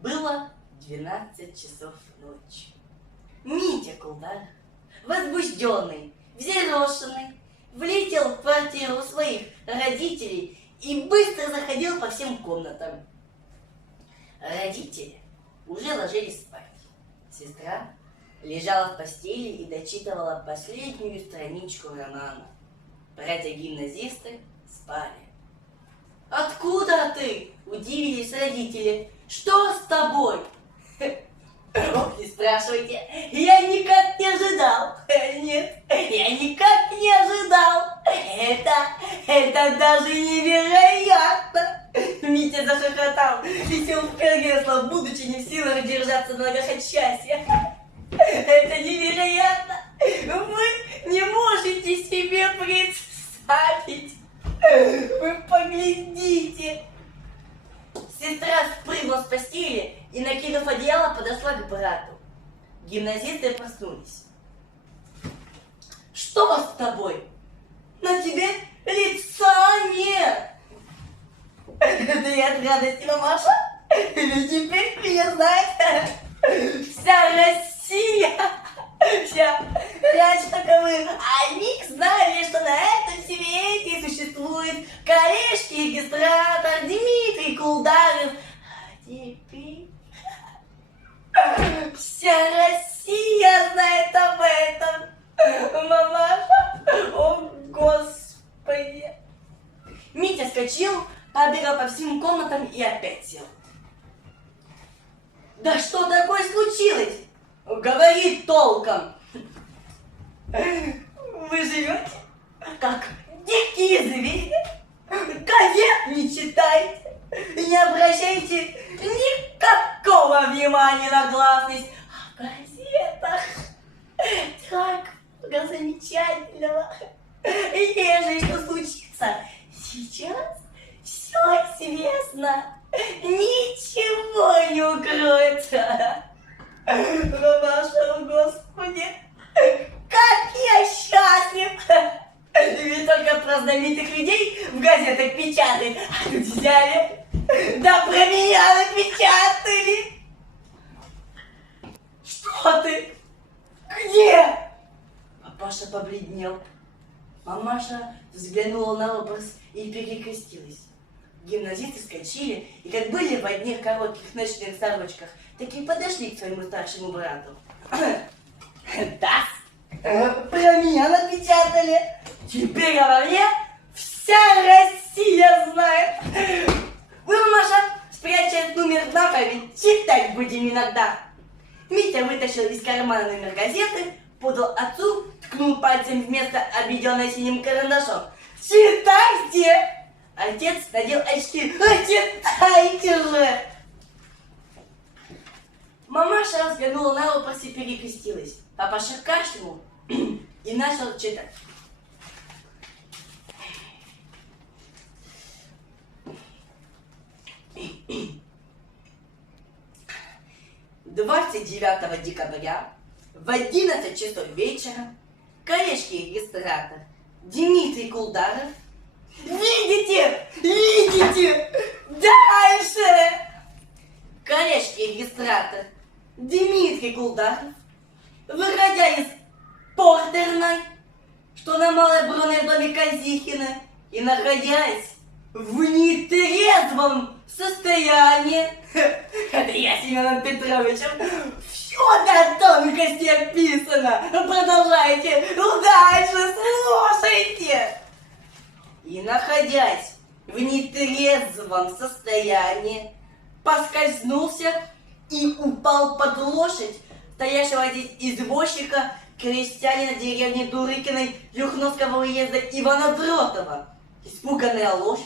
Было 12 часов ночи. Митя Кулдаров, возбужденный, взъерошенный, влетел в квартиру своих родителей и быстро заходил по всем комнатам. Родители уже ложились спать. Сестра лежала в постели и дочитывала последнюю страничку романа. Братья-гимназисты спали. «Откуда ты?» – удивились родители. «Что с тобой?» «Ох, не спрашивайте, я никак не ожидал. Нет, я никак не ожидал. Это даже невероятно!» Митя захохотал и сел в кресло, будучи не в силах держаться на ногах от счастья. «Это невероятно! Вы не можете себе представить! Вы поглядите!» Сестра спрыгнула с постели и, накинув одеяло, подошла к брату. Гимназисты проснулись. «Что с тобой? На тебе лица нет!» «Да я от радости, мамаша! Ведь теперь меня знает вся Россия! Вся Рачаковы! Они знали, что на этом свете существует коллеж-регистратор Дмитрий Кулдаров. А теперь вся Россия знает об этом! Мамаша! О, Господи!» Митя вскочил, побегал по всем комнатам и опять сел. «Да что такое случилось? Говори толком!» «Вы живете как дикие звери, газет не читаете, не обращаете никакого внимания на гласность, а в газетах так много замечательного. Ежели что случится, сейчас все известно, ничего не укроется. Мамаша, Господи, как я счастлив! Ведь только про знаменитых людей в газетах печатают, а тут взяли, да про меня напечатали. Что ты? Где?» Папаша побледнел. Мамаша взглянула на образ и перекрестилась. Гимназисты вскочили и, как были в одних коротких ночных сорочках, так и подошли к своему старшему брату. «Да, про меня напечатали. Теперь обо мне вся Россия знает. Вы, мамаша, спрячь номер на память, читать будем иногда». Митя вытащил из кармана номер газеты, подал отцу, ткнул пальцем вместо обведенной синим карандашом. «Читайте!» Отец надел очки. «Читайте же!» Мамаша взглянула на образ и перекрестилась. Папаша кашлянул и начал читать. 29 декабря в 11 часов вечера коллеж-регистратор Дмитрий Кулдаров. Видите? Видите? Дальше! Коллеж-регистратор Дмитрий Кулдаров, выходя из Портерной, что на Малой Бронной в доме Казихина, и находясь в нетрезвом состоянии, это я Семеном Петровичем, все до тонкости описано. Продолжайте, дальше слушайте. И находясь в нетрезвом состоянии, поскользнулся и упал под лошадь стоящего здесь извозчика, крестьянина деревни Дурыкиной Юхновского уезда Ивана Дротова. Испуганная лошадь,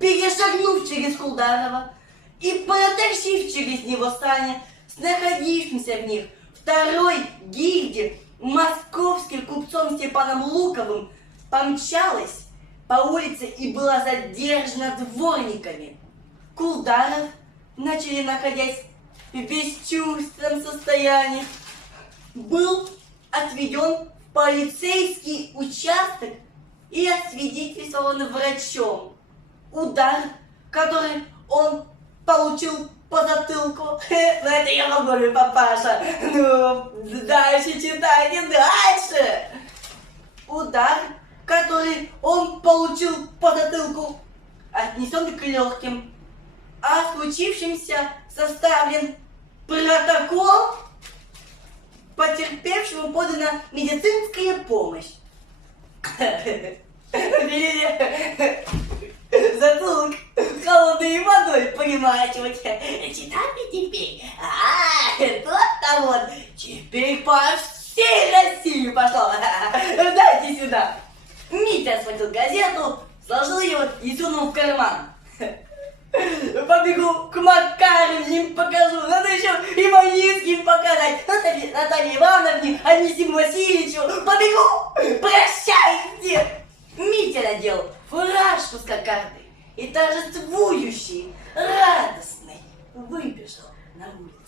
перешагнув через Кулдарова и протащив через него сани с находившимся в них второй гильдии московским купцом Степаном Луковым, помчалась по улице и была задержана дворниками. Кулдаров, начали находясь в бесчувственном состоянии, был отведен в полицейский участок и освидетельствован врачом. Удар, который он получил по затылку. Ну это я могу, папаша. Ну, дальше читайте, дальше. Удар, который он получил по затылку, отнесен к легким. О случившемся составлен протокол, потерпевшему подана медицинская помощь. Затылок холодной водой примачивать. Читайте теперь. Вот-то вот. Теперь по всей России пошло. Дайте сюда. Митя схватил газету, сложил ее и сунул в карман. Побегу к Макаровне, покажу. Надо еще и Маницким показать. Наталье Ивановне, Анисиму Васильевичу. Побегу. Прощайте. Митя надел фуражку с кокардой и торжествующий, радостный выбежал на улицу.